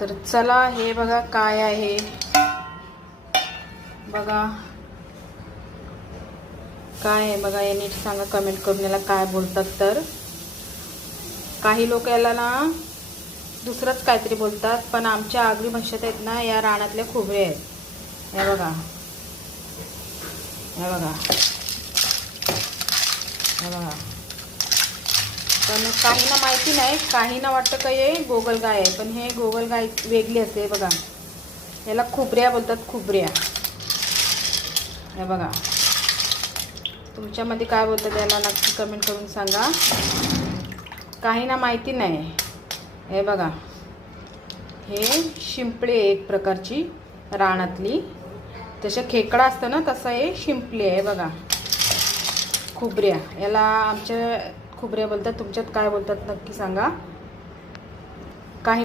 तर चला हे बघा काय आहे बघा, काय आहे बघा, हे नीट सांगा कमेंट करून याला काय बोलतात. तर काही लोक याला ना दुसरंच काहीतरी बोलतात, पण आमच्या आगरी भाषेत आहेत ना या रानातल्या खोबरे आहेत. हे बघा, हे बघा, हे बघा. पण काहींना माहिती नाही, काहींना वाटतं का हे गोगलगाय आहे, पण हे गोगलगाय वेगळी असते. बघा, याला खुबऱ्या बोलतात, खुबऱ्या. हे बघा, तुमच्यामध्ये काय बोलतात याला नक्की कमेंट करून सांगा. काहींना माहिती नाही. हे बघा, हे शिंपले एक प्रकारची रानातली, जसं खेकडा असतं ना तसं हे शिंपले आहे. बघा, खुबऱ्या, याला आमच्या खुबऱ्या बोलतात, तुमच्यात काय बोलतात नक्की सांगा.